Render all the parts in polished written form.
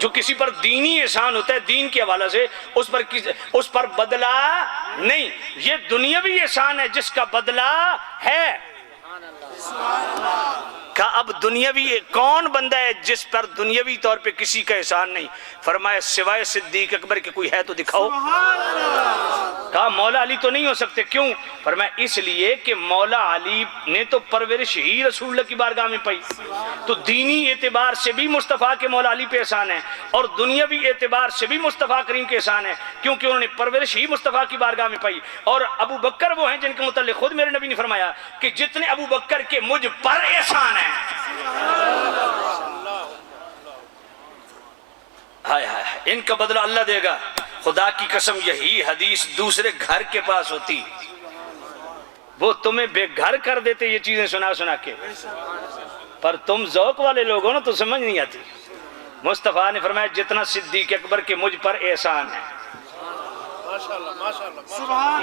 جو کسی پر دینی احسان ہوتا ہے دین کے حوالے سے اس پر بدلہ نہیں، یہ دنیاوی احسان ہے جس کا بدلہ ہے۔ کہا اب دنیاوی کون بندہ ہے جس پر دنیاوی طور پہ کسی کا احسان نہیں؟ فرمایا سوائے صدیق اکبر کے کوئی ہے تو دکھاؤ۔ کہا مولا علی تو نہیں ہو سکتے، کیوں؟ فرمایا اس لیے کہ مولا علی نے تو پرورش ہی رسول اللہ کی بارگاہ میں پائی، تو دینی اعتبار سے بھی مصطفیٰ کے مولا علی پہ احسان ہے اور دنیاوی اعتبار سے بھی مصطفیٰ کریم کے احسان ہے، کیونکہ انہوں نے پرورش ہی مصطفیٰ کی بارگاہ میں پائی۔ اور ابو بکر وہ ہیں جن کے متعلق خود میرے نبی نے فرمایا کہ جتنے ابو بکر کے مجھ پر احسان ہے، ہائے ہائے ان کا بدلہ اللہ دے گا۔ خدا کی قسم یہی حدیث دوسرے گھر کے پاس ہوتی، وہ تمہیں بے گھر کر دیتے یہ چیزیں سنا سنا کے، پر تم ذوق والے لوگ ہو نا تو سمجھ نہیں آتی۔ مصطفیٰ نے فرمایا جتنا صدیق اکبر کے مجھ پر احسان ہے،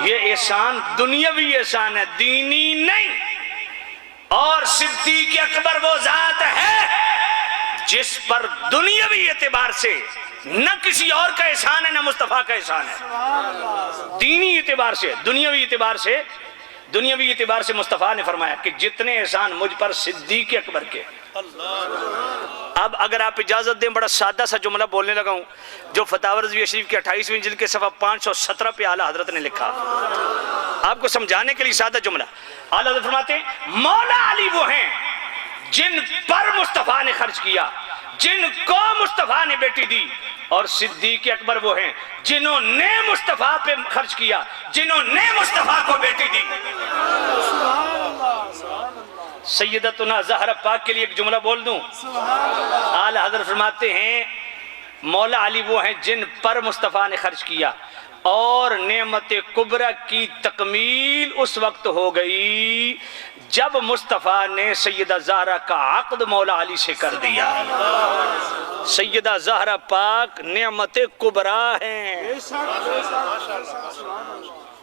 یہ احسان دنیاوی احسان ہے، دینی نہیں۔ اور صدیق اکبر وہ ذات ہے جس پر دنیاوی اعتبار سے نہ کسی اور کا احسان ہے نہ مصطفیٰ کا احسان ہے، دینی اعتبار سے دنیاوی اعتبار سے مصطفیٰ نے فرمایا کہ جتنے احسان مجھ پر صدیق اکبر کے۔ اب اگر آپ اجازت دیں بڑا سادہ سا جملہ بولنے لگا ہوں جو فتاوی رضویہ شریف کے 28ویں جلد کے صفحہ 517 پہ اعلیٰ حضرت نے لکھا، آپ کو سمجھانے کے لیے سادہ جملہ۔ اعلیٰ حضرت فرماتے ہیں مولا علی وہ ہیں جن پر مصطفیٰ نے خرچ کیا، جن کو مصطفیٰ نے بیٹی دی، اور صدیق اکبر وہ ہیں جنہوں نے مصطفیٰ پہ خرچ کیا، جنہوں نے مصطفیٰ کو بیٹی دی۔ سیدتنا زہرا پاک کے لیے ایک جملہ بول دوں، اعلیٰ حضرت فرماتے ہیں مولا علی وہ ہیں جن پر مصطفیٰ نے خرچ کیا، اور نعمت کبریٰ کی تکمیل اس وقت ہو گئی جب مصطفیٰ نے سیدہ زہرا کا عقد مولا علی سے کر دیا۔ سیدہ زہرا پاک نعمت کبریٰ ہیں،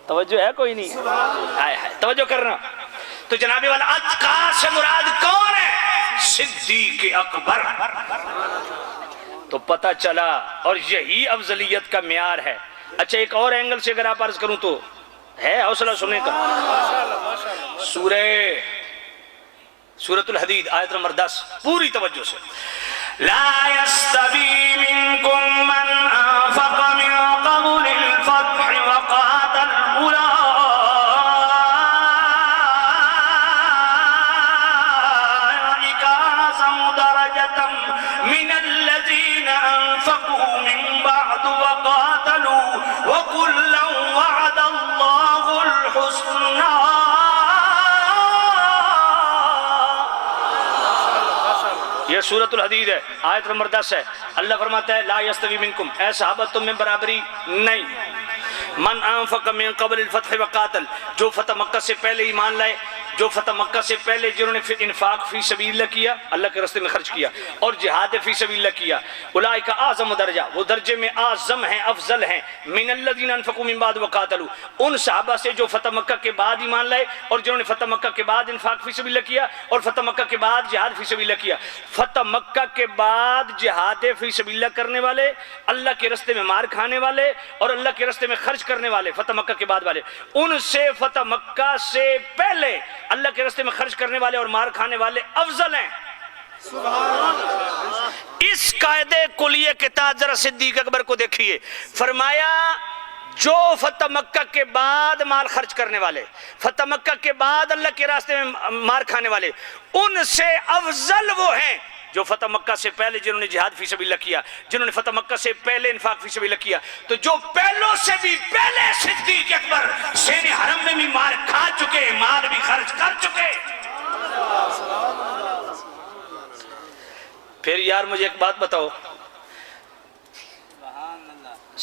توجہ ہے کوئی نہیں؟ ہائے ہائے توجہ کرنا۔ تو جناب والا اتقا سے مراد کون ہے؟ صدیق اکبر۔ تو پتہ چلا، اور یہی افضلیت کا معیار ہے۔ اچھا ایک اور اینگل سے اگر آپ عرض کروں تو ہے حوصلہ سننے کا، سورۃ الحدید آیت نمبر 10 پوری توجہ سے۔ لا يستوي منكم من انفق من قبل الفتح وقاتل اولئك اعظم درجة من الذين انفقوا من بعد وقاتلوا وكلا وعد الله الحسنى۔ یہ سورۃ الحدید ہے، آیت نمبر 10 ہے۔ اللہ فرماتا ہے لا یستوی منکم، اے صحابہ تم میں برابری نہیں، من انفق من قبل الفتح وقاتل، جو فتح مکہ سے پہلے ایمان لائے، جو فتح مکہ سے پہلے جنہوں نے انفاق فی سبیل اللہ کیا، اللہ کے راستے میں خرچ کیا، اور جہاد فی سبیل اللہ کیا، اولئک اعظم درجہ، وہ درجے میں اعظم ہیں، افضل ہیں، من الذین انفقوا من بعد وقاتلوا، ان صحابہ سے جو فتح مکہ کے بعد ایمان لائے اور جنہوں نے فتح مکہ کے بعد انفاق فی سبیل اللہ کیا اور فتح مکہ کے بعد جہاد فی سبیل اللہ کیا۔ فتح مکہ کے بعد جہاد فی سبیل اللہ کرنے والے، اللہ کے راستے میں مار کھانے والے اور اللہ کے راستے میں خرچ کرنے والے، فتح مکہ کے بعد والے، ان سے فتح مکہ سے پہلے اللہ کے راستے میں خرچ کرنے والے اور مار کھانے والے افضل ہیں۔ اس قاعدے کلیہ کے تحت ذرا صدیق اکبر کو دیکھیے، فرمایا جو فتح مکہ کے بعد مال خرچ کرنے والے، فتح مکہ کے بعد اللہ کے راستے میں مار کھانے والے، ان سے افضل وہ ہیں جو فتح مکہ سے پہلے جنہوں نے جہاد فی سبیل اللہ کیا، جنہوں نے فتح مکہ سے پہلے انفاق فی سبیل اللہ کیا۔ تو جو پہلوں سے بھی پہلے صدیق اکبر شین حرم میں بھی مار کھا چکے، مال بھی خرچ کر چکے۔ پھر یار مجھے ایک بات بتاؤ،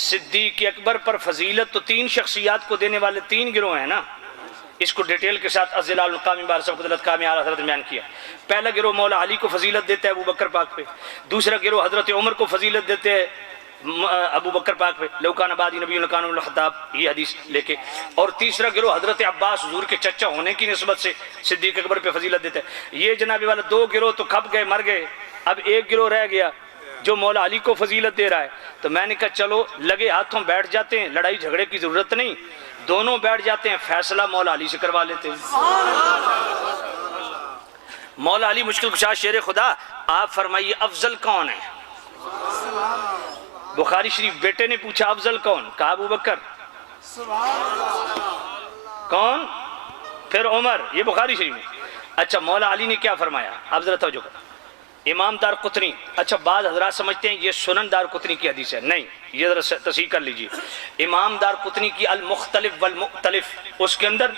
صدیق اکبر پر فضیلت تو 3 شخصیات کو دینے والے 3 گروہ ہیں نا، اس کو ڈیٹیل کے ساتھ الظلال المقامی بار سب قدلت کامی اعلیٰ حضرت بیان کیا۔ پہلا گروہ مولا علی کو فضیلت دیتا ہے ابو بکر پاک پہ، دوسرا گروہ حضرت عمر کو فضیلت دیتے ہیں ابو بکر پاک پہ، لو کان بعدی نبی لکان الخطاب، یہ حدیث لے کے، اور تیسرا گروہ حضرت عباس حضور کے چچا ہونے کی نسبت سے صدیق اکبر پہ فضیلت دیتا ہے۔ یہ جناب والا 2 گروہ تو کھپ گئے، مر گئے، اب ایک گروہ رہ گیا جو مولا علی کو فضیلت دے رہا ہے. تو میں نے کہا چلو لگے ہاتھوں بیٹھ جاتے ہیں, لڑائی جھگڑے کی ضرورت نہیں, دونوں بیٹھ جاتے ہیں, فیصلہ مولا علی سے کروا لیتے ہیں. مولا علی مشکل کشا شیر خدا, آپ فرمائیے افضل کون ہے؟ بخاری شریف بیٹے نے پوچھا افضل کون؟ کہا ابو بکر. کون؟ پھر عمر. یہ بخاری شریف میں. اچھا مولا علی نے کیا فرمایا؟ آپ ذرا توجہ کریں. امام دار قطنی, اچھا بعض حضرات سمجھتے ہیں یہ سنن دار قطنی کی حدیث ہے, نہیں, یہ ذرا تصحیح کر لیجئے. امام دار قطنی کی المختلف والمختلف اس کے اندر,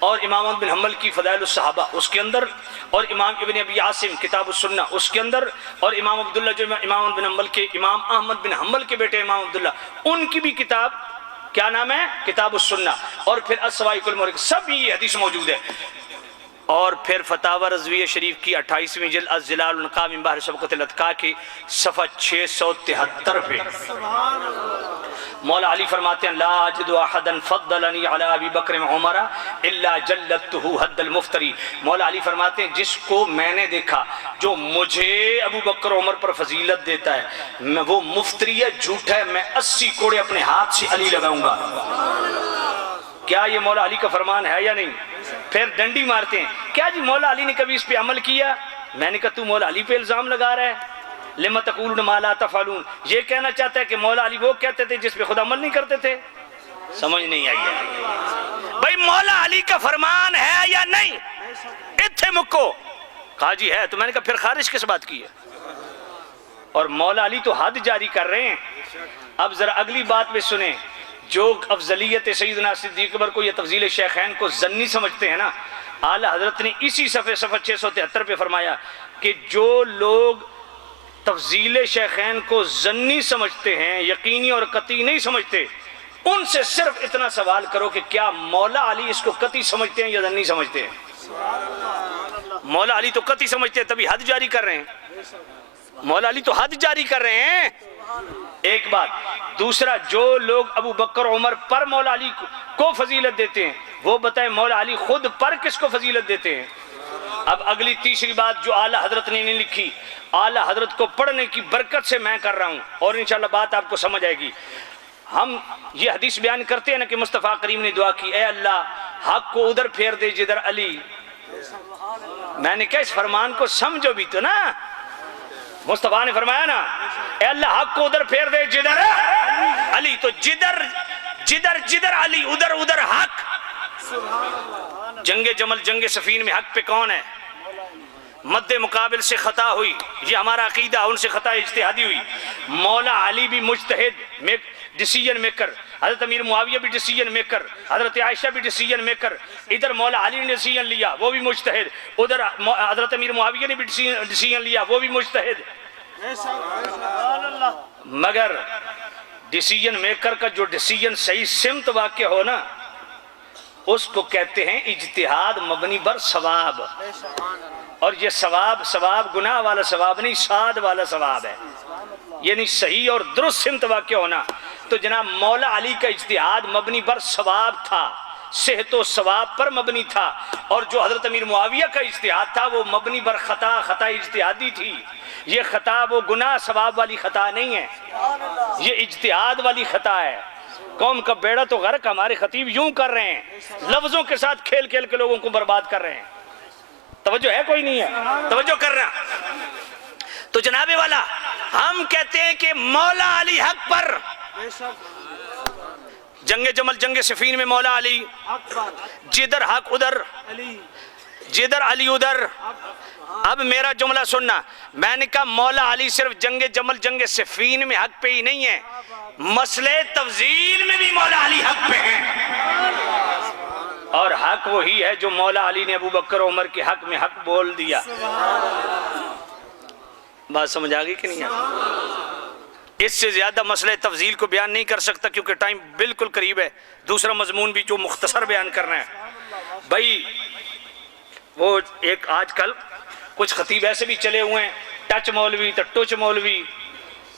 اور امام احمد بن حنبل کی فضائل الصحابہ اس کے اندر, اور امام ابن ابی عاصم کتاب السنہ اس کے اندر, اور امام عبداللہ جو امام احمد بن حنبل کے, امام احمد بن حنبل کے بیٹے امام عبداللہ, ان کی بھی کتاب کیا نام ہے؟ کتاب السنہ. اور پھر السوائق المورق, سب یہ حدیث موجود ہے. اور پھر فتاوی رضویہ شریف کی 28ویں جلد الظلال النقاء من بحر شفقت الاتقاء کی صفحہ 673 پہ مولا علی فرماتے ہیں لا اجد احدا فضلنی علی ابی بکر عمر الا جلدته حد المفتری. مولا علی فرماتے ہیں جس کو میں نے دیکھا جو مجھے ابو بکر عمر پر فضیلت دیتا ہے وہ مفتری ہے, جھوٹا ہے, میں 80 کوڑے اپنے ہاتھ سے علی لگاؤں گا. کیا یہ مولا علی کا فرمان ہے یا نہیں؟ پھر ڈنڈی مارتے ہیں, کیا جی مولا علی نے کبھی اس پہ عمل کیا؟ میں نے کہا تو مولا علی پہ الزام لگا رہا ہے. لما تقولون ما لا تفعلون, یہ کہنا چاہتا ہے کہ مولا علی وہ کہتے تھے جس پہ خود عمل نہیں کرتے تھے. سمجھ نہیں آئی ہے بھائی, مولا علی کا فرمان ہے یا نہیں؟ اتھے مکو. کہا جی ہے. تو میں نے کہا پھر خارج کس بات کی ہے؟ اور مولا علی تو حد جاری کر رہے ہیں. اب ذرا اگلی بات بھی سنیں, جو افضلیت سیدنا صدیق اکبر کو یہ تفضیل شیخین کو ظنی سمجھتے ہیں نا, اعلیٰ حضرت نے اسی صفحہ 673 پہ فرمایا کہ جو لوگ تفضیل شیخین کو ظنی سمجھتے ہیں, یقینی اور قطعی نہیں سمجھتے, ان سے صرف اتنا سوال کرو کہ کیا مولا علی اس کو قطعی سمجھتے ہیں یا ظنی سمجھتے ہیں؟ مولا علی تو قطعی سمجھتے ہیں, تبھی حد جاری کر رہے ہیں. مولا علی تو حد جاری کر رہے ہیں. ایک بات. دوسرا, جو لوگ ابو بکر عمر پر مولا علی کو فضیلت دیتے ہیں وہ بتائیں مولا علی خود پر کس کو فضیلت دیتے ہیں؟ اب اگلی تیسری بات جو اعلیٰ حضرت نے نہیں لکھی, اعلیٰ حضرت کو پڑھنے کی برکت سے میں کر رہا ہوں, اور انشاءاللہ بات آپ کو سمجھ آئے گی. ہم یہ حدیث بیان کرتے ہیں نا کہ مصطفیٰ کریم نے دعا کی, اے اللہ حق کو ادھر پھیر دے جدھر علی. میں نے کہا اس فرمان کو سمجھو بھی تو نا. مصطفیٰ نے فرمایا نا اے اللہ حق کو ادھر پھیر دے جدھر علی, تو جدھر جدھر جدھر علی ادھر ادھر حق. جنگ جمل جنگ سفین میں حق پہ کون ہے؟ مد مقابل سے خطا ہوئی, یہ ہمارا عقیدہ, ان سے خطا اجتہادی ہوئی. مولا علی بھی مجتہد ڈیسیجن میکر, حضرت امیر معاویہ بھی ڈیسیجن میکر, حضرت عائشہ بھی ڈیسیجن میکر. ادھر مولا علی نے ڈیسیجن لیا وہ بھی مجتہد, ادھر حضرت امیر معاویہ نے بھی ڈیسیجن لیا وہ بھی مجتہد. مگر ڈیسیجن میکر کا جو ڈیسیجن صحیح سمت واقع ہو نا اس کو کہتے ہیں اجتہاد مبنی بر ثواب. اور یہ ثواب گناہ والا ثواب نہیں, سعاد والا ثواب ہے, یعنی صحیح اور درست سمت واقع ہونا. تو جناب مولا علی کا اجتہاد مبنی بر ثواب تھا, صحت و ثواب پر مبنی تھا, اور جو حضرت امیر معاویہ کا اجتہاد تھا وہ مبنی بر خطا اجتہادی تھی. یہ خطا وہ گناہ ثواب والی خطا نہیں ہے, یہ اجتہاد والی خطا ہے. قوم کا بیڑا تو غرق ہمارے خطیب یوں کر رہے ہیں, لفظوں کے ساتھ کھیل کھیل کے لوگوں کو برباد کر رہے ہیں. توجہ ہے کوئی نہیں ہے؟ توجہ کر رہا. تو جناب والا ہم کہتے ہیں کہ مولا علی حق پر, جنگ جمل جنگ سفین میں مولا علی جدھر حق ادھر, جدھر علی ادھر. اب میرا جملہ سننا, میں نے کہا مولا علی صرف جنگ جمل جنگ سفین میں حق پہ ہی نہیں ہے, مسئلہ تفضیل میں بھی مولا علی حق پہ ہیں. اور حق وہی ہے جو مولا علی نے ابو بکر عمر کے حق میں حق بول دیا. بات سمجھ آ گئی کہ نہیں ہے؟ اس سے زیادہ مسئلہ تفضیل کو بیان نہیں کر سکتا کیونکہ ٹائم بالکل قریب ہے. دوسرا مضمون بھی جو مختصر بیان کرنا ہے بھائی, وہ ایک آج کل کچھ خطیب ایسے بھی چلے ہوئے ہیں, ٹچ مولوی تو ٹچ مولوی.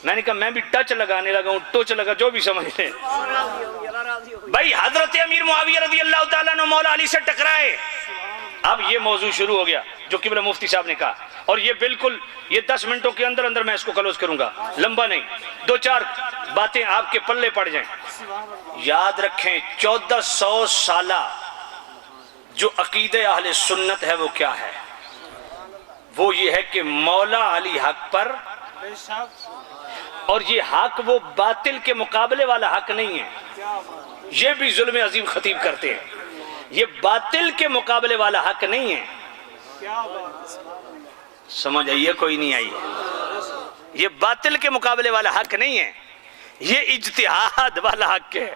میں نے کہا میں بھی ٹچ لگانے لگا ہوں, ٹچ لگا, جو بھی سمجھ لیں. بھائی حضرت امیر معاویہ رضی اللہ تعالیٰ نے مولا علی سے ٹکرائے. اب یہ موضوع شروع ہو گیا جو قبلہ مفتی صاحب نے کہا, اور یہ بالکل یہ 10 منٹوں کے اندر اندر میں اس کو کلوز کروں گا، لمبا نہیں، 2-4 باتیں آپ کے پلے پڑ جائیں۔ یاد رکھیں 1400 سالہ جو عقیدہ اہل سنت ہے وہ کیا ہے؟ وہ یہ ہے کہ مولا علی حق پر، اور یہ حق وہ باطل کے مقابلے والا حق نہیں ہے، یہ بھی ظلم عظیم خطیب کرتے ہیں، یہ باطل کے مقابلے والا حق نہیں ہے۔ سمجھ آئیے کوئی نہیں آئی؟ یہ باطل کے مقابلے والا حق نہیں ہے، یہ اجتہاد والا حق ہے۔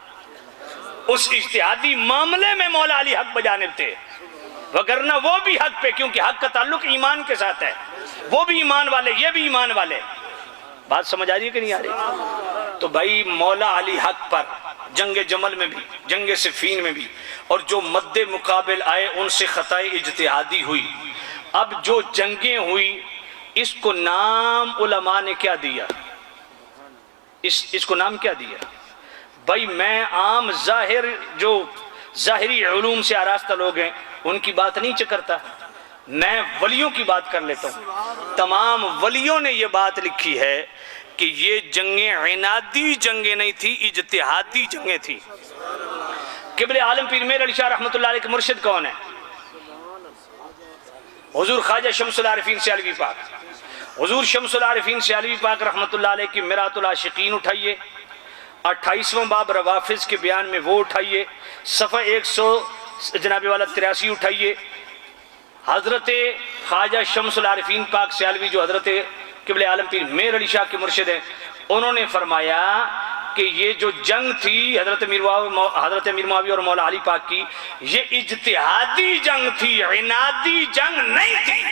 اس اجتہادی معاملے میں مولا علی حق بجانب تھے، وگرنہ وہ بھی حق پہ، کیونکہ حق کا تعلق ایمان کے ساتھ ہے، وہ بھی ایمان والے، یہ بھی ایمان والے۔ بات سمجھ آ رہی ہے کہ نہیں آ رہی؟ تو بھائی مولا علی حق پر جنگ جمل میں بھی، جنگ صفین میں بھی، اور جو مد مقابل آئے ان سے خطائے اجتہادی ہوئی۔ اب جو جنگیں ہوئی اس کو نام علماء نے کیا دیا؟ اس کو نام کیا دیا؟ بھائی میں عام ظاہر جو ظاہری علوم سے آراستہ لوگ ہیں ان کی بات نہیں چکرتا، میں ولیوں کی بات کر لیتا ہوں۔ تمام ولیوں نے یہ بات لکھی ہے کہ یہ جنگیں عنادی جنگیں نہیں تھی، اجتہادی جنگیں تھی۔ قبلِ عالم پیر میر علی شاہ رحمۃ اللہ علیہ کے مرشد کون ہے؟ حضور خواجہ شمس العارفین سیالوی پاک۔ حضور شمس العارفین سیالوی پاک رحمۃ اللہ علیہ کی مرات العاشقین اٹھائیے، 28واں باب روافظ کے بیان میں وہ اٹھائیے، صفحہ 100 جناب والا 83 اٹھائیے۔ حضرت خواجہ شمس العارفین پاک سیالوی جو حضرت قبلِ عالم پیر میر علی شاہ کے مرشد ہیں، انہوں نے فرمایا کہ یہ جو جنگ تھی حضرت امیر معاویہ اور مولا علی پاک کی، یہ اجتہادی جنگ تھی، عنادی جنگ نہیں تھی۔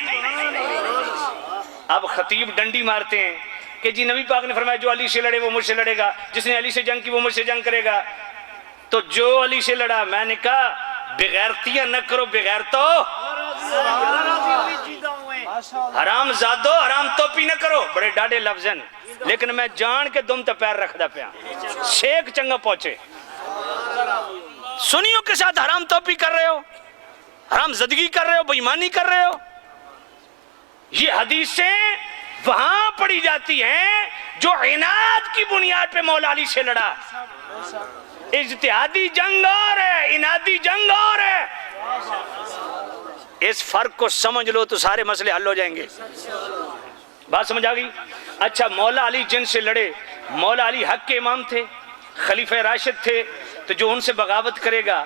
اب خطیب ڈنڈی مارتے ہیں کہ جی نبی پاک نے فرمایا جو علی سے لڑے وہ مجھ سے لڑے گا، جس نے علی سے جنگ کی وہ مجھ سے جنگ کرے گا۔ تو جو علی سے لڑا، میں نے کہا بغیرتیاں نہ کرو، بغیرتو حرام زادو، حرام توپی نہ کرو، بڑے ڈاڑے لفظ ہیں، لیکن میں جان کے دم تے پیر رکھ دا پیا، شیک چنگا پہنچے۔ سنیوں کے ساتھ حرام توپی کر رہے ہو، حرام زدگی کر رہے ہو، بے ایمانی کر رہے ہو۔ یہ حدیثیں وہاں پڑھی جاتی ہیں جو عناد کی بنیاد پہ مولا علی سے لڑا۔ اجتہادی جنگ اور ہے، عنادی جنگ اور ہے۔ اس فرق کو سمجھ لو تو سارے مسئلے حل ہو جائیں گے۔ بات سمجھ آ گئی؟ اچھا مولا علی جن سے لڑے، مولا علی حق کے امام تھے، خلیفہ راشد تھے، تو جو ان سے بغاوت کرے گا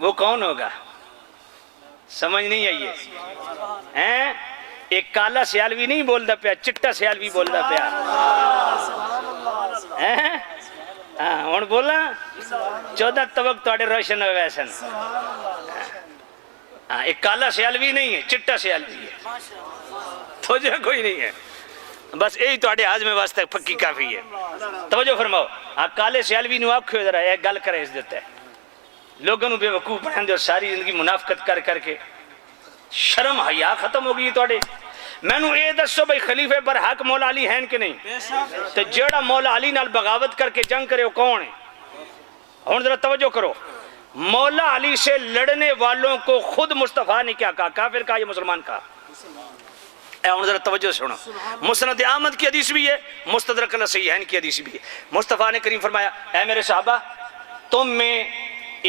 وہ کون ہوگا؟ سمجھ نہیں آئی ہے؟ ایک کالا سیالوی نہیں بولتا پیا، چٹا سیالوی بولتا پیا۔ ہوں بولا 14 طبق تواڈے روشن ہوئے ویسن۔ ایک کالا سیالوی نہیں ہے، چٹا سیالوی ہے، توجہ کوئی نہیں ہے، بس یہی تواڈے ہاضمے واسطے پکی کافی ہے۔ توجہ فرماؤ، کالے سیالوی نو آکھو ذرا ایک گل کرے اس دیتا ہے، لوگوں نو بے وقوف بنا دے، ساری زندگی منافقت کر کر کے شرم حیا ختم ہو گئی تواڈے۔ مینوں اے دسو بھائی خلیفہ پر حق مولا علی ہیں کہ نہیں؟ تے جیڑا مولا علی نال بغاوت کر کے جنگ کرے وہ کون ہے؟ ہن ذرا توجہ کرو، مولا علی سے لڑنے والوں کو خود مصطفیٰ نے کیا کہا؟ کافر کہا یا مسلمان کہا؟ اے ہن ذرا توجہ سنو، مسند احمد کی حدیث بھی ہے، مستدرک الصحیحین کی حدیث بھی ہے۔ مصطفیٰ نے کریم فرمایا اے میرے صحابہ، تم میں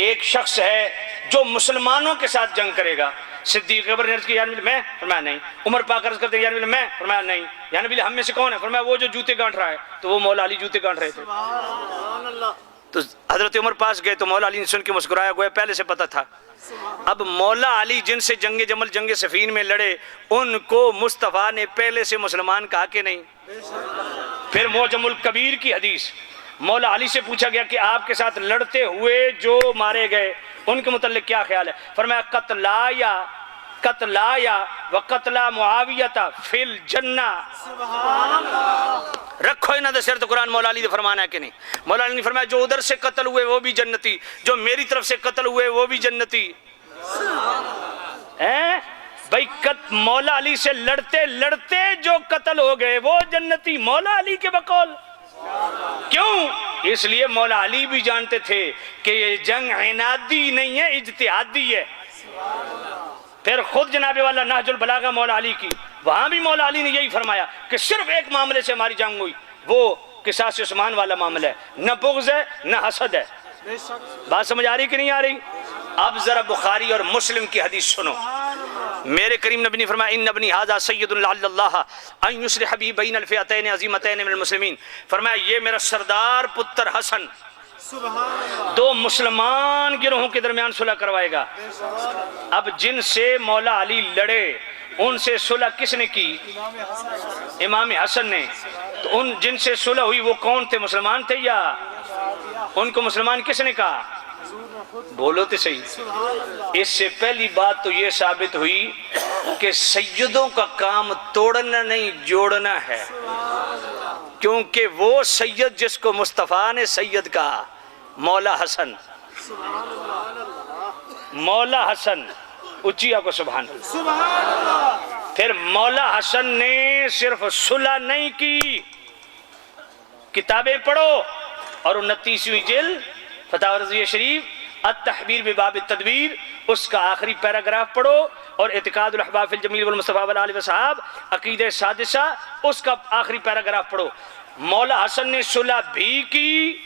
ایک شخص ہے جو مسلمانوں کے ساتھ جنگ کرے گا۔ صدیق اکبر نے عرض کی یا نبی میں؟ فرمایا نہیں۔ عمر پاک عرض کرتے ہیں یا نبی میں؟ فرمایا نہیں۔ یا نبی ہم میں سے کون ہے؟ فرمایا وہ جو جوتے گانٹھ رہا ہے۔ تو وہ مولا علی جوتے گانٹھ رہے تھے۔ تو حضرت عمر پاس گئے تو مولا علی نے سن کے مسکرایا، گویا پہلے سے پتہ تھا۔ اب مولا علی جن سے جنگ جمل جنگ صفین میں لڑے ان کو مصطفیٰ نے پہلے سے مسلمان کہا کہ نہیں؟ پھر معجم الکبیر کی حدیث، مولا علی سے پوچھا گیا کہ آپ کے ساتھ لڑتے ہوئے جو مارے گئے ان کے متعلق کیا خیال ہے؟ فرمایا قتلایا و قتلا معاویہ فی الجنہ۔ رکھو انہاں دے سر تو قرآن مولا علی دے فرمانا ہے کہ نہیں؟ مولا علی نے فرمایا جو ادھر سے قتل ہوئے وہ بھی جنتی، جو میری طرف سے قتل ہوئے وہ بھی جنتی۔ بھائی مولا علی سے لڑتے لڑتے جو قتل ہو گئے وہ جنتی، مولا علی کے بقول۔ کیوں؟ اس لیے مولا علی بھی جانتے تھے کہ یہ جنگ عنادی نہیں ہے، اجتہادی ہے۔ پھر خود جناب والا نہج البلاغہ مولا علی کی، وہاں بھی مولا علی نے یہی فرمایا کہ صرف ایک معاملے سے ہماری جنگ ہوئی، وہ قصاص عثمان والا معاملہ ہے، نہ بغض ہے نہ حسد ہے۔ بات سمجھ آ رہی کہ نہیں آ رہی؟ اب ذرا بخاری اور مسلم کی حدیث سنو۔ میرے کریم نبی نے فرمایا ان ابنی ھذا سید لعل اللہ ان یصلح بی بین الفئتین عظیمتین من المسلمین، فرمایا یہ میرا سردار پتر حسن دو مسلمان گروہوں کے درمیان صلح کروائے گا۔ اب جن سے مولا علی لڑے ان سے صلح کس نے کی؟ امام حسن نے۔ تو ان جن سے صلح ہوئی وہ کون تھے؟ مسلمان تھے یا ان کو مسلمان کس نے کہا؟ بولو تو صحیح۔ اس سے پہلی بات تو یہ ثابت ہوئی کہ سیدوں کا کام توڑنا نہیں جوڑنا ہے، کیونکہ وہ سید جس کو مصطفیٰ نے سید کہا، مولا حسن، مولا حسن اچیا کو سبحان اللہ۔ پھر مولا حسن نے صرف صلح نہیں کی، کتابیں پڑھو اور 29ویں جلد فتاوی رضویہ شریف التحبیر بباب التدبیر، اس کا آخری پیراگراف پڑھو، اور اعتقاد الاحباب فی الجمیل والمصطفیٰ والآل وصحاب عقیدہ سادسہ اس کا آخری پیراگراف پڑھو۔ مولا حسن نے صلح بھی کی،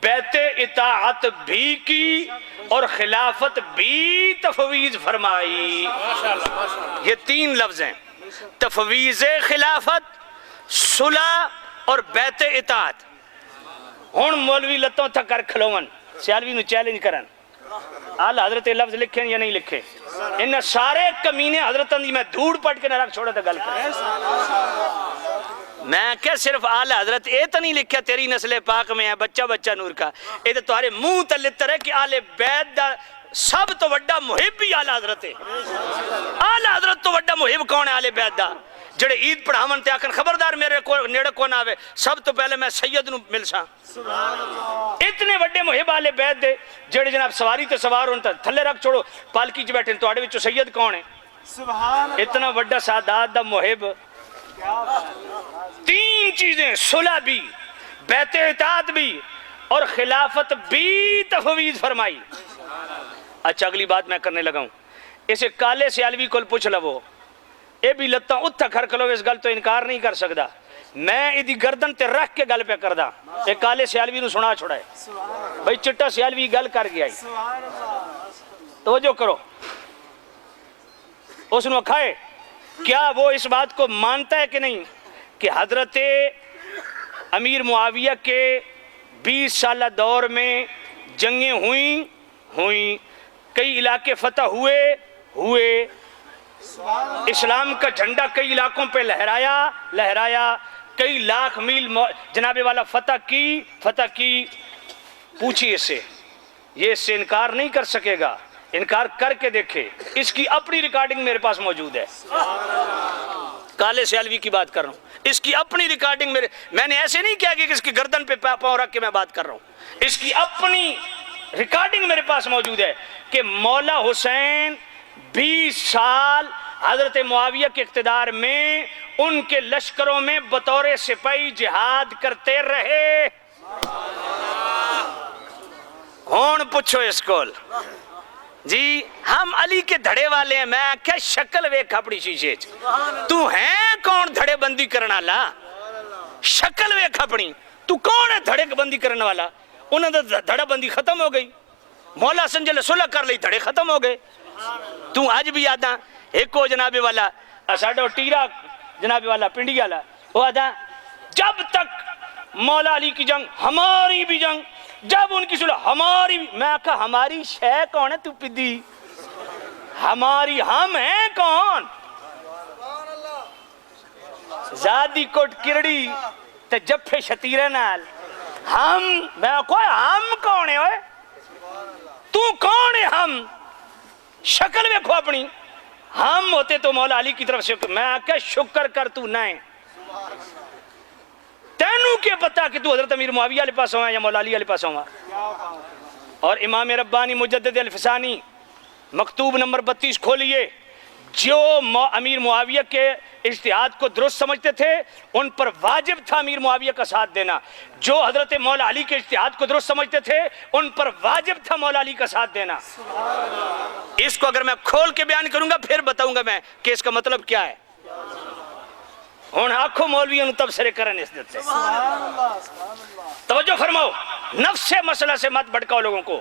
بیعت اطاعت بھی کی، اور خلافت بھی تفویض فرمائی۔ یہ تین لفظ ہیں، تفویض خلافت، صلح اور بیعت اطاعت۔ ہن مولوی لتوں تھا کر کھلون سیالوی نو چیلنج کرن، آل حضرت لفظ لکھیں یا نہیں لکھے؟ ان سارے کمینے حضرت دی میں دھوڑ پٹ کے نہ رکھ چھوڑا تھا گل کر۔ میں کہ صرف آل حضرت اے تو نہیں لکھا تیری نسل پاک میں ہے بچہ بچہ نور کا، اے تو تمہارے منہ تلتر ہے کہ آل بیت دا سب تو وڈا محب ہی آل حضرت ہے۔ آل حضرت تو وڈا محب کون ہے آل بیت دا؟ جڑے عید پڑھاون تے آکن خبردار میرے کو نیڑے کو نہ آوے، سب تو پہلے میں سید نو مل ساں۔ اتنے وڈے محب آل بیت دے جڑے جناب سواری تے سوار ہون تے تھلے رکھ چھوڑو پالکی چ بیٹھے، تواڈے وچوں سید کون ہے؟ اتنا وڈا سادات دا محب۔ تین چیزیں، صلح بھی، بیعت اطاعت بھی، اور خلافت بھی تفویض فرمائی۔ اچھا اگلی بات میں کرنے لگا ہوں، اسے کالے سیالوی کو پوچھ لو، اے بھی لتا اتھا کھر کلو اس گل تو انکار نہیں کر سکتا، میں ادھی گردن تے رکھ کے گل پہ کردہ، اے کالے سیالوی نو سنا چھوڑا ہے، بھئی چٹا سیالوی گل کر گیا ہے، توجہ کرو، اس نے کھائے کیا وہ اس بات کو مانتا ہے کہ نہیں کہ حضرت امیر معاویہ کے 20 سالہ دور میں جنگیں ہوئیں، کئی علاقے فتح ہوئے، اسلام کا جھنڈا کئی علاقوں پہ لہرایا، کئی لاکھ میل جناب والا فتح کی، پوچھئے اس سے، یہ اس سے انکار نہیں کر سکے گا، انکار کر کے دیکھے، اس کی اپنی ریکارڈنگ میرے پاس موجود ہے، کالے سیالوی کی بات کر رہا ہوں، اس کی اپنی ریکارڈنگ میں نے ایسے نہیں کیا کہ اس کی گردن پہ پاؤں رکھ کے میں بات کر رہا ہوں، اس کی اپنی ریکارڈنگ میرے پاس موجود ہے کہ مولا حسین 20 سال حضرت معاویہ کے اقتدار میں ان کے لشکروں میں بطور سپاہی جہاد کرتے رہے۔ ہون پوچھو اس کو جی ہم علی کے دھڑے والے ہیں، میں کیا شکل ویکھ اپنی شیشے تو ہیں کون دھڑے بندی کرنا لا، شکل ویکھ اپنی، تو کون ہے دھڑے بندی کرنے والا؟ انہوں نے دھڑا بندی ختم ہو گئی، مولا حسن جلے صلح کر لی، دھڑے ختم ہو گئے۔ تو آج بھی آدھا ایک ہو جناب والا ساڑھو ٹیرا جناب والا پنڈی والا، وہ آدھا جب تک مولا علی کی جنگ ہماری بھی جنگ، جب ان کی صلح ہماری بھی، میں کہا ہماری شے کون ہے تو پدی، ہماری ہم ہیں کون؟ زادی کوٹ کرڑی تے جفے شتیرے نال ہم، میں کوئی ہم کون ہے ہوئے تو کون ہے؟ ہم شکل میں کھو اپنی، ہم ہوتے تو مولا علی کی طرف سے، میں کہا شکر کر تو نائیں، تینوں کے پتا کہ تو حضرت امیر معاویہ علیہ پاس ہوا یا مولا علی علیہ پاس ہوا۔ اور امام ربانی مجدد الفسانی مکتوب نمبر 32 کھولیے، جو امیر معاویہ کے اجتہاد کو درست سمجھتے تھے ان پر واجب تھا امیر معاویہ کا ساتھ دینا، جو حضرت مولا علی کے اجتہاد کو درست سمجھتے تھے ان پر واجب تھا مولا علی کا ساتھ دینا۔ اس کو اگر میں کھول کے بیان کروں گا پھر بتاؤں گا میں کہ اس کا مطلب کیا ہے۔ ہون آنکھوں مولویوں تبصرے کرن اس دیتے توجہ فرماؤ، نفس سے مسئلہ سے مت بھٹکاؤ لوگوں کو،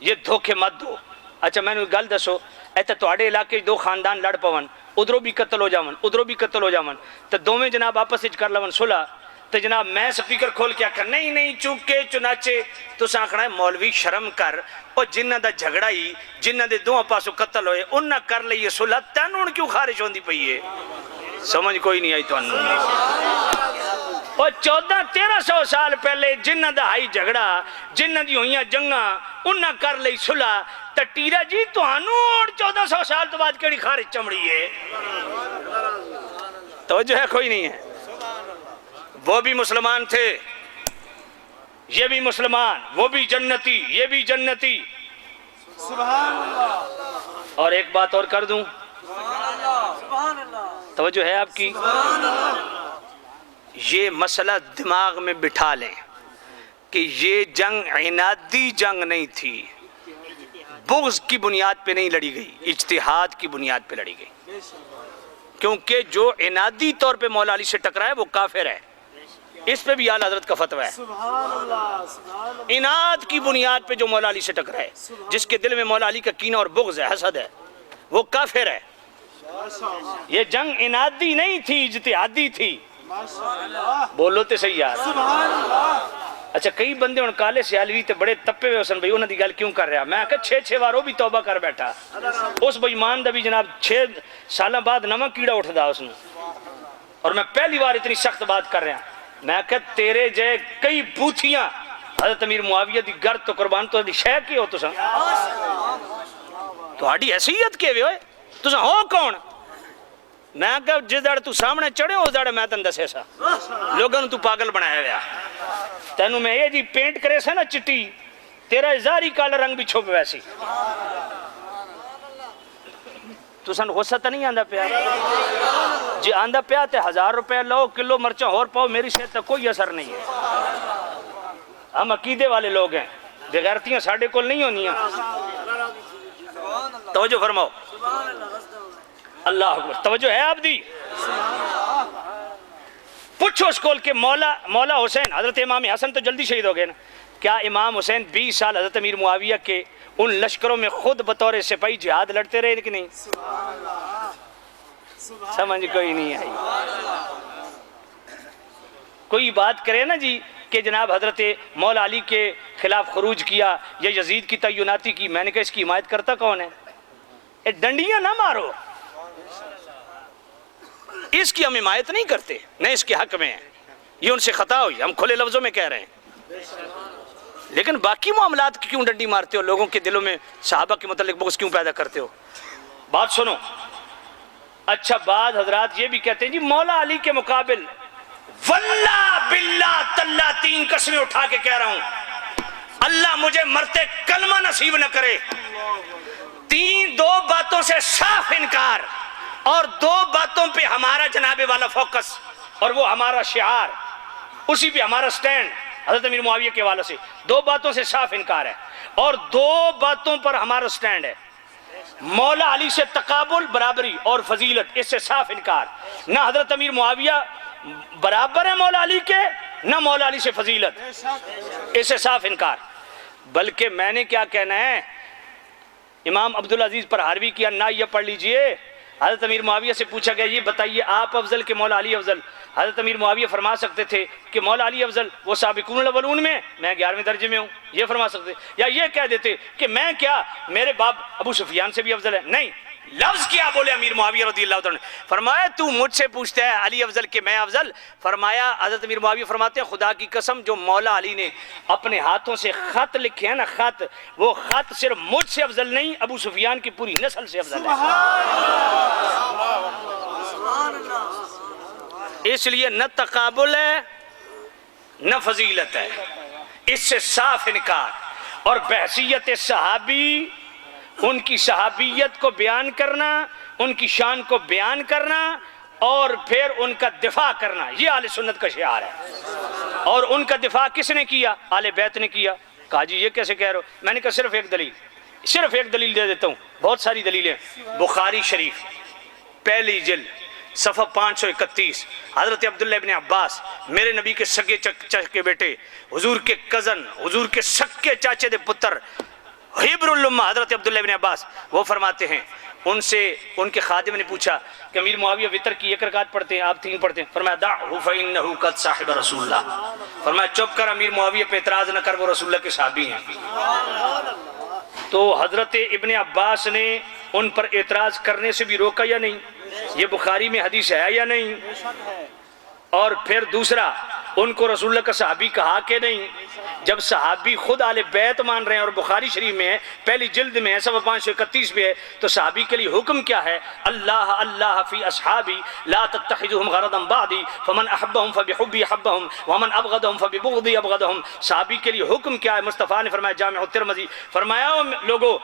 یہ دھوکے مت دو۔ اچھا میں نے گل دسو، ایتا تواڈے علاقے دو خاندان لڑ پون، ادھروں بھی قتل ہو جاون ادھروں بھی قتل ہو جاون، تو دوویں جناب آپس وچ کر لون صلح، تو جناب میں سپیکر کھول کے آکھا نہیں چونکہ چنانچہ تساں آکھنا ہے مولوی شرم کر، اور جنہ دا جھگڑا ہی جنہ دے دوہاں پاسوں قتل ہوئے انہاں کر لئیے صلح، تینوں ان کیوں خارج ہوندی پئی ہے؟ سمجھ کوئی نہیں آئی تو انہوں اور 1400-1300 سال پہلے جنہ دا ہائی جھگڑا جنہ دی ہوئیاں جنگاں انہاں کر لئی صلح، تا ٹیرا جی تو انہوں اور 1400 سال تو بعد کیڑی خارج چمڑی ہے؟ توجہ ہے کوئی نہیں ہے؟ وہ بھی مسلمان تھے، یہ بھی مسلمان، وہ بھی جنتی یہ بھی جنتی۔ سبحان اللہ، اور ایک بات اور کر دوں، توجہ ہے آپ کی؟ یہ مسئلہ دماغ میں بٹھا لیں کہ یہ جنگ عنادی جنگ نہیں تھی، بغض کی بنیاد پہ نہیں لڑی گئی، اجتہاد کی بنیاد پہ لڑی گئی، کیونکہ جو عنادی طور پہ مولا علی سے ٹکرا ہے وہ کافر ہے، اس پہ بھی اعلیٰ حضرت کا فتویٰ ہے۔ سبحان اللہ، سبحان اللہ، عناد کی بنیاد پہ جو مولا علی سے ٹکرا ہے، جس کے دل میں مولا علی کا کینہ اور بغض ہے، حسد ہے، وہ کافر ہے۔ یہ جنگ عنادی نہیں تھی، اجتہادی تھی۔ بولو تے صحیح یار۔ سبحان اللہ، اچھا کئی بندے ان کالے سیالوی تے بڑے تپے ہوئے حسن بھائی انہوں دی گل کیوں کر رہا؟ میں کہا 6 واروں بھی توبہ کر بیٹھا، اس بےمان دا بھی جناب 6 سالہ بعد نواں کیڑا اٹھ دا اس نے، اور میں پہلی بار اتنی سخت بات کر رہا میں کہا تیرے جے کئی بوتھیاں حضرت امیر معاویہ دی گرد تو قربان تو دی شے کی ہو تساں، تو ہاڑی حیثیت کے ہوئے تساں ہو کون؟ میں کہا جس داڑے تو سامنے چڑھے ہو اس داڑے میں تن دسے سا لوگوں تو پاگل بنایا ہویا، تینوں میں یہ جی پینٹ کرے سا نا چٹی تیرا ازاری کالا رنگ بھی چھوپ ویسی، تو سن غصہ تا نہیں آندہ پیا؟ جی آندہ پیا تے 1000 روپے لو کلو مرچہ اور پاؤ، میری صحت تا کوئی اثر نہیں ہے۔ ہم عقیدے والے لوگ ہیں، بغیرتیاں ساڑھے کول نہیں ہونیاں۔ توجہ فرماؤ، اللہ اکبر، توجہ ہے آپ دی؟ پوچھو اس کول کہ مولا حسین حضرت امام حسن تو جلدی شہید ہو گئے نا، کیا امام حسین 20 سال حضرت امیر معاویہ کے ان لشکروں میں خود بطور سپاہی جہاد لڑتے رہے کہ نہیں؟ سمجھ کوئی نہیں آئی؟ کوئی بات کرے نا جی کہ جناب حضرت مولا علی کے خلاف خروج کیا یا یزید کی تعیناتی کی، میں نے کہا اس کی حمایت کرتا کون ہے؟ اے ڈنڈیاں نہ مارو، اس کی ہم حمایت نہیں کرتے، نہ اس کے حق میں ہیں، یہ ان سے خطا ہوئی، ہم کھلے لفظوں میں کہہ رہے ہیں، لیکن باقی معاملات کی کیوں ڈنڈی مارتے ہو؟ لوگوں کے دلوں میں صحابہ کے متعلق بغض کیوں پیدا کرتے ہو؟ بات سنو، اچھا بعض حضرات یہ بھی کہتے ہیں جی مولا علی کے مقابل، واللہ باللہ تاللہ 3 قسمیں اٹھا کے کہہ رہا ہوں، اللہ مجھے مرتے کلمہ نصیب نہ کرے، 2 باتوں سے صاف انکار، اور 2 باتوں پہ ہمارا جناب والا فوکس، اور وہ ہمارا شعار، اسی پہ ہمارا سٹینڈ حضرت امیر معاویہ کے والے سے 2 باتوں سے صاف انکار ہے، اور 2 باتوں پر ہمارا سٹینڈ ہے، مولا علی سے تقابل برابری اور فضیلت، اس سے صاف انکار، نہ حضرت امیر معاویہ برابر ہے مولا علی کے، نہ مولا علی سے فضیلت، اس سے صاف انکار۔ بلکہ میں نے کیا کہنا ہے، امام عبدالعزیز پر حاروی کی یہ پڑھ لیجئے، حضرت امیر معاویہ سے پوچھا گیا یہ بتائیے آپ افضل کہ مولا علی افضل؟ حضرت امیر معاویہ فرما سکتے تھے کہ مولا علی افضل، وہ سابقون الاولون میں، میں 11ویں درجے میں ہوں، یہ فرما سکتے، یا یہ کہہ دیتے کہ میں کیا میرے باپ ابو سفیان سے بھی افضل ہے؟ نہیں، لفظ کیا بولے امیر معاویہ رضی اللہ عنہ؟ فرمایا تو مجھ سے پوچھتا ہے علی افضل کہ میں افضل؟ فرمایا حضرت امیر معاویہ فرماتے ہیں خدا کی قسم جو مولا علی نے اپنے ہاتھوں سے خط لکھے ہیں نا، خط، وہ خط صرف مجھ سے افضل نہیں، ابو سفیان کی پوری نسل سے افضل ہے۔ اس لیے نہ تقابل ہے نہ فضیلت ہے، اس سے صاف انکار، اور بحثیت صحابی، ان کی صحابیت کو بیان کرنا، ان کی شان کو بیان کرنا، اور پھر ان کا دفاع کرنا، یہ اہل سنت کا شعار ہے۔ اور ان کا دفاع کس نے کیا؟ اہل بیت نے کیا۔ کہا جی یہ کیسے کہہ رہے ہو؟ میں نے کہا صرف ایک دلیل دے دیتا ہوں، بہت ساری دلیلیں۔ بخاری شریف پہلی جلد صفحہ 531، حضرت عبداللہ ابن عباس، میرے نبی کے سگے چچے بیٹے، حضور کے کزن، حضور کے سکے چاچے دے پتر، حبر الامہ حضرت عبداللہ ابن عباس، وہ فرماتے ہیں ان سے ان کے خادم نے پوچھا کہ امیر معاویہ وتر کی 1 رکعت پڑھتے ہیں، آپ 3 پڑھتے ہیں؟ فرمایا دعہ فإنہ قد صاحب رسول اللہ، فرمایا چپ کر، امیر معاویہ پہ اعتراض نہ کر، وہ رسول اللہ کے صحابی ہیں۔ تو حضرت ابن عباس نے ان پر اعتراض کرنے سے بھی روکا یا نہیں؟ یہ بخاری میں حدیث ہے یا نہیں؟ اور پھر دوسرا، ان کو رسول اللہ کا صحابی کہا کہ نہیں؟ جب صحابی خود آل بیت مان رہے ہیں اور بخاری شریف میں ہے، پہلی جلد میں ہے، صفحہ 531 پہ ہے، تو صحابی کے لیے حکم کیا ہے؟ اللہ اللہ فی اصحابی لا تتخذوہم غرضا بعدی فمن احبہم فبحبی احبہم ومن ابغضہم فببغضی ابغضہم۔ صحابی کے لیے حکم کیا ہے؟ مصطفیٰ نے فرمایا جامع الترمذی، فرمایا لوگو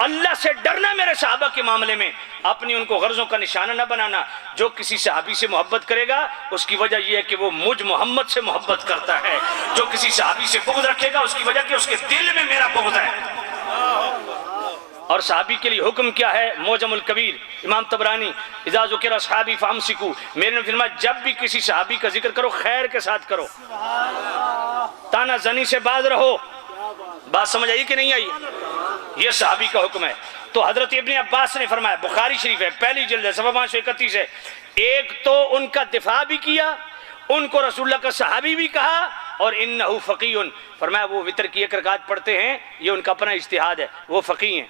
اللہ سے ڈرنا میرے صحابہ کے معاملے میں، اپنی ان کو غرضوں کا نشانہ نہ بنانا۔ جو کسی صحابی سے محبت کرے گا اس کی وجہ یہ ہے کہ وہ مجھ محمد سے محبت کرتا ہے، جو کسی صحابی سے بغض رکھے گا اس کی وجہ کہ اس کے دل میں میرا بغض ہے۔ اور صحابی کے لیے حکم کیا ہے؟ معجم الکبیر امام طبرانی، اذا ذکر اصحابی فامسکو، میرے نے فرمایا جب بھی کسی صحابی کا ذکر کرو خیر کے ساتھ کرو، تانا زنی سے باز رہو۔ بات سمجھ آئی کہ نہیں آئی؟ یہ صحابی کا حکم ہے۔ تو حضرت ابن عباس نے فرمایا، بخاری شریف ہے پہلی جلد ہے صفحہ 531 ہے، ایک تو ان کا دفاع بھی کیا، ان کو رسول اللہ کا صحابی بھی کہا، اور انہو فقیہ، فرمایا وہ وتر کی 1 رکعت پڑھتے ہیں، یہ ان کا اپنا اجتہاد ہے، وہ فقیہ ہیں۔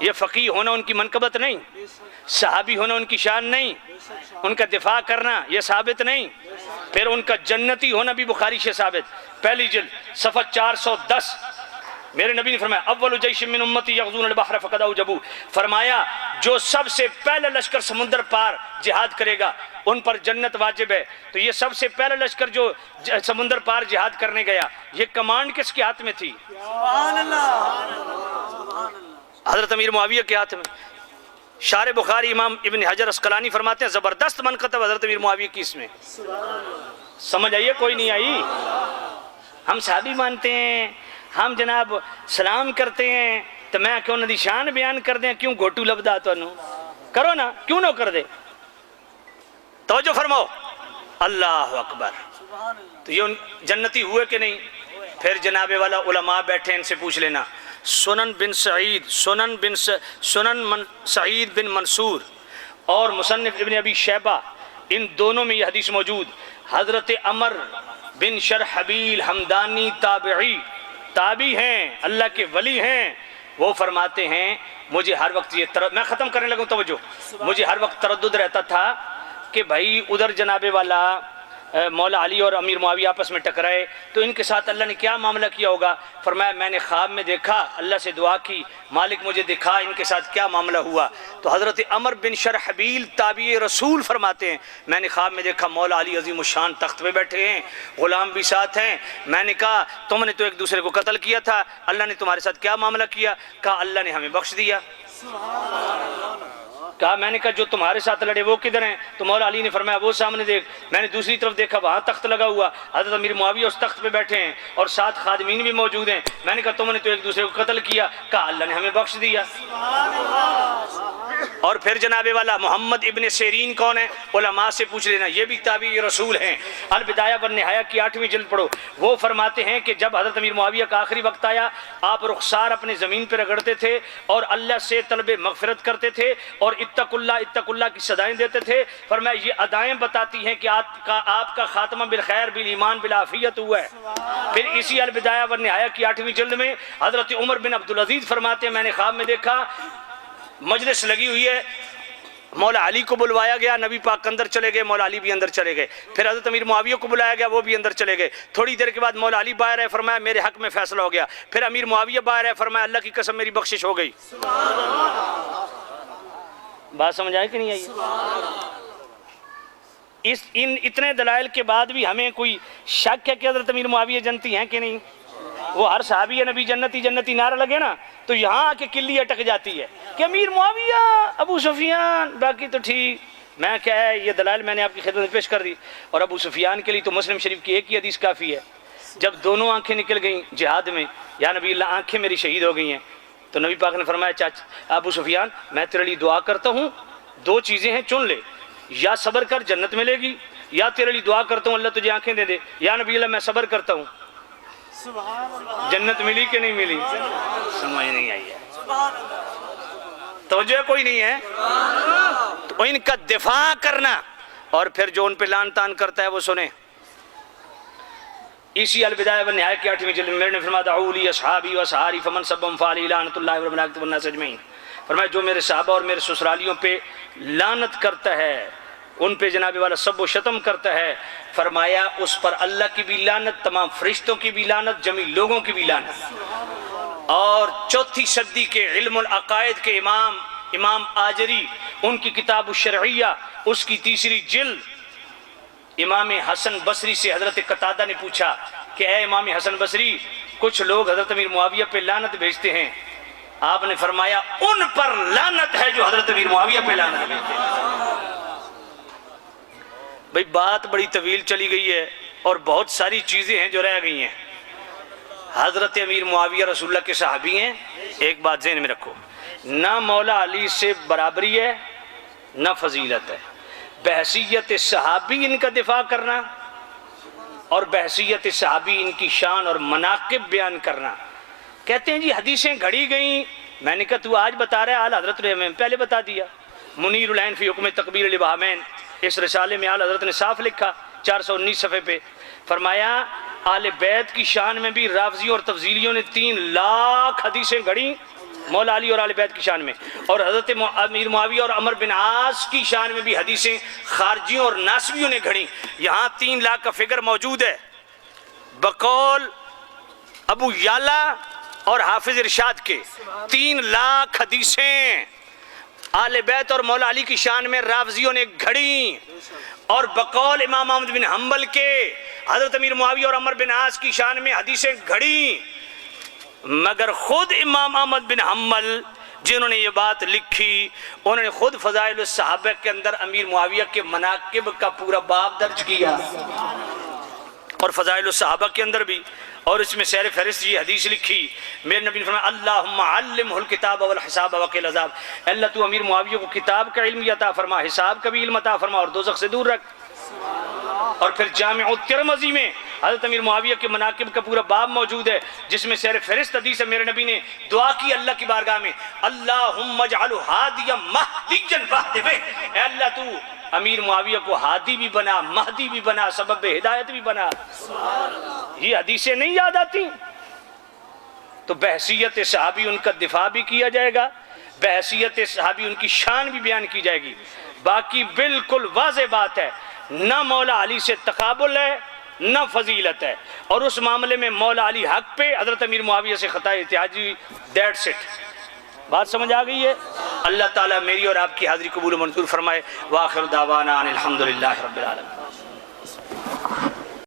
یہ فقیہ ہونا ان کی منقبت نہیں، صحابی ہونا ان کی شان نہیں، ان کا دفاع کرنا یہ ثابت نہیں۔ پھر ان کا جنتی ہونا بھی بخاری سے ثابت، پہلی جلد صفحہ 410، میرے نبی نے فرمایا اول جیش من امتی یغزون البحر فقد اوجبوا، فرمایا جو سب سے پہلا لشکر سمندر پار جہاد کرے گا ان پر جنت واجب ہے۔ تو یہ سب سے پہلا لشکر جو سمندر پار جہاد کرنے گیا، یہ کمانڈ کس کے ہاتھ میں تھی؟ حضرت امیر معاویہ کے ہاتھ میں۔ شارح بخاری امام ابن حجر اسقلانی فرماتے ہیں زبردست منقطب حضرت امیر معاویہ کی اس میں۔ سمجھ آئیے کوئی نہیں آئی؟ ہم صحابی مانتے ہیں، ہم جناب سلام کرتے ہیں، تو میں کیوں نہ دی شان بیان کر دیں؟ کیوں گھوٹو لبدا تو انہوں کرو نا، کیوں نہ کر دے؟ توجہ فرماؤ، اللہ اکبر۔ تو یہ جنتی ہوئے کہ نہیں؟ پھر جناب والا علماء بیٹھے، ان سے پوچھ لینا، سنن سعید بن منصور اور مصنف ابن ابی شیبہ، ان دونوں میں یہ حدیث موجود، حضرت عمر بن شرحبیل حمدانی تابعی ہیں، اللہ کے ولی ہیں، وہ فرماتے ہیں مجھے ہر وقت یہ میں ختم کرنے لگوں توجہ، مجھے ہر وقت تردد رہتا تھا کہ بھائی ادھر جناب والا مولا علی اور امیر معاویہ آپس میں ٹکرائے تو ان کے ساتھ اللہ نے کیا معاملہ کیا ہوگا؟ فرمایا میں نے خواب میں دیکھا، اللہ سے دعا کی، مالک مجھے دکھا ان کے ساتھ کیا معاملہ ہوا۔ تو حضرت عمر بن شرحبیل تابعی رسول فرماتے ہیں میں نے خواب میں دیکھا مولا علی عظیم الشان تخت پہ بیٹھے ہیں، غلام بھی ساتھ ہیں، میں نے کہا تم نے تو ایک دوسرے کو قتل کیا تھا، اللہ نے تمہارے ساتھ کیا معاملہ کیا؟ کہا اللہ نے ہمیں بخش دیا۔ کہا میں نے کہا جو تمہارے ساتھ لڑے وہ کدھر ہیں؟ تو مولا علی نے فرمایا وہ سامنے دیکھ۔ میں نے دوسری طرف دیکھا وہاں تخت لگا ہوا، حضرت امیر معاویہ اس تخت پہ بیٹھے ہیں اور ساتھ خادمین بھی موجود ہیں، میں نے کہا تم نے تو ایک دوسرے کو قتل کیا، کہا اللہ نے ہمیں بخش دیا۔ اور پھر جناب والا محمد ابن سیرین کون ہے؟ علماء سے پوچھ لینا، یہ بھی تابعی رسول ہیں، البدایہ والنہایہ کی 8ویں جلد پڑھو۔ وہ فرماتے ہیں کہ جب حضرت امیر معاویہ کا آخری وقت آیا، آپ رخسار اپنے زمین پہ رگڑتے تھے اور اللہ سے طلب مغفرت کرتے تھے اور اتق اللہ کی صدائیں دیتے تھے۔ فرمایا یہ ادائیں بتاتی ہیں کہ آپ کا خاتمہ بالخیر بالایمان بالعافیت ہوا ہے۔ پھر اسی البدایہ والنہایہ کی 8ویں جلد میں حضرت عمر بن عبدالعزیز فرماتے ہیں میں نے خواب میں دیکھا مجلس لگی ہوئی ہے، مولا علی کو بلوایا گیا، نبی پاک اندر چلے گئے، مولا علی بھی اندر چلے گئے، پھر حضرت امیر معاویہ کو بلایا گیا، وہ بھی اندر چلے گئے، تھوڑی دیر کے بعد مولا علی باہر ہے، فرمایا میرے حق میں فیصلہ ہو گیا، پھر امیر معاویہ باہر ہے، فرمایا اللہ کی قسم میری بخشش ہو گئی۔ بات سمجھ آئی کہ نہیں آئی؟ ان اتنے دلائل کے بعد بھی ہمیں کوئی شک ہے کہ حضرت امیر معاویہ جنتی ہیں کہ نہیں؟ وہ ہر صحابی ہے نبی جنتی جنتی نعرہ لگے نا تو یہاں آ کے کلی اٹک جاتی ہے کہ امیر معاویہ ابو سفیان باقی تو ٹھیک، میں کیا ہے یہ دلائل میں نے آپ کی خدمت میں پیش کر دی. اور ابو سفیان کے لیے تو مسلم شریف کی ایک ہی حدیث کافی ہے. جب دونوں آنکھیں نکل گئیں جہاد میں، یا نبی اللہ آنکھیں میری شہید ہو گئی ہیں، تو نبی پاک نے فرمایا ابو سفیان میں تیرے لیے دعا کرتا ہوں، دو چیزیں ہیں چن لے، یا صبر کر جنت ملے گی، یا تیرے لیے دعا کرتا ہوں اللہ تجھے آنکھیں دے دے. یا نبی اللہ میں صبر کرتا ہوں. سبحان اللہ. جنت ملی کہ نہیں ملی؟ سمجھ نہیں آئی ہے، توجہ کوئی نہیں ہے. تو ان کا دفاع کرنا، اور پھر جو ان پہ لان تان کرتا ہے وہ سنیں. اسی البدایہ والنہایہ کی 8ویں جلد میں میرے نے فرمایا دعوا لی اصحابی واسحاری فمن سبهم فعلی لعنت اللہ والملائکۃ والناس اجمعین. فرمایا جو میرے صحابہ اور میرے سسرالیوں پہ لعنت کرتا ہے، ان پہ جناب والا سب و شتم کرتا ہے، فرمایا اس پر اللہ کی بھی لعنت، تمام فرشتوں کی بھی لعنت، جمی لوگوں کی بھی لعنت. اور چوتھی صدی کے علم العقائد کے امام آجری، ان کی کتاب الشرعیہ اس کی 3 جلد، امام حسن بصری سے حضرت قتادہ نے پوچھا کہ اے امام حسن بصری، کچھ لوگ حضرت امیر معاویہ پہ لعنت بھیجتے ہیں. آپ نے فرمایا ان پر لعنت ہے جو حضرت امیر معاویہ پہ لعنت بھیجتے ہیں. بھئی بات بڑی طویل چلی گئی ہے اور بہت ساری چیزیں ہیں جو رہ گئی ہیں. حضرت امیر معاویہ رسول اللہ کے صحابی ہیں. ایک بات ذہن میں رکھو، نہ مولا علی سے برابری ہے نہ فضیلت ہے. بحیثیت صحابی ان کا دفاع کرنا اور بحیثیت صحابی ان کی شان اور مناقب بیان کرنا. کہتے ہیں جی حدیثیں گھڑی گئیں. میں نے کہا تو آج بتا رہا ہے، آل حضرت نے پہلے بتا دیا. منیر العین فی حکم تکبیر الابہامین، اس رسالے میں آل حضرت نے صاف لکھا 419 صفحے پہ. فرمایا آل بیت کی شان میں بھی رافضیوں اور تفضیلیوں نے 3 لاکھ حدیثیں گھڑیں مولا علی اور آل بیت کی شان میں، اور حضرت امیر معاویہ اور عمر بن عاص کی شان میں بھی حدیثیں خارجیوں اور ناسبیوں نے گھڑیں. یہاں 3 لاکھ کا فگر موجود ہے بقول ابو یالا اور حافظ ارشاد کے. 3 لاکھ حدیثیں آل بیت اور مولا علی کی شان میں رافضیوں نے گھڑیں، اور بقول امام احمد بن حنبل کے حضرت امیر معاویہ اور عمر بن عاص کی شان میں حدیثیں گھڑیں. مگر خود امام احمد بن حنبل جنہوں نے یہ بات لکھی، انہوں نے خود فضائل الصحابہ کے اندر امیر معاویہ کے مناقب کا پورا باب درج کیا، اور فضائل الصحابہ کے اندر بھی، اور اس میں سیر فہرست یہ حدیث لکھی. میرے نبی نے فرمایا اللہم علمہ الکتاب والحساب وقل عذاب، اللہ تو امیر معاویہ کو کتاب کا علم عطا فرما، حساب کا بھی علم عطا فرما، اور دوزخ سے دور رکھ. اور پھر جامع الترمذی میں حضرت امیر معاویہ کے مناقب کا پورا باب موجود ہے، جس میں سیر فہرست حدیث ہے. میرے نبی نے دعا کی اللہ کی بارگاہ میں اللہم اجعلہ ہادیا مہدیا واہد بہ، اے اللہ تو امیر معاویہ کو ہادی بھی بنا، مہدی بھی بنا، سبب ہدایت بھی بنا. یہ حدیثیں نہیں یاد آتی؟ تو بحیثیت صحابی ان کا دفاع بھی کیا جائے گا، بحیثیت صحابی ان کی شان بھی بیان کی جائے گی. باقی بالکل واضح بات ہے، نہ مولا علی سے تقابل ہے نہ فضیلت ہے، اور اس معاملے میں مولا علی حق پہ، حضرت امیر معاویہ سے خطا احتجاجی. That's it. بات سمجھ آ گئی ہے؟ اللہ تعالیٰ میری اور آپ کی حاضری قبول و منظور فرمائے. وآخر دعوانا ان الحمدللہ رب العالمین.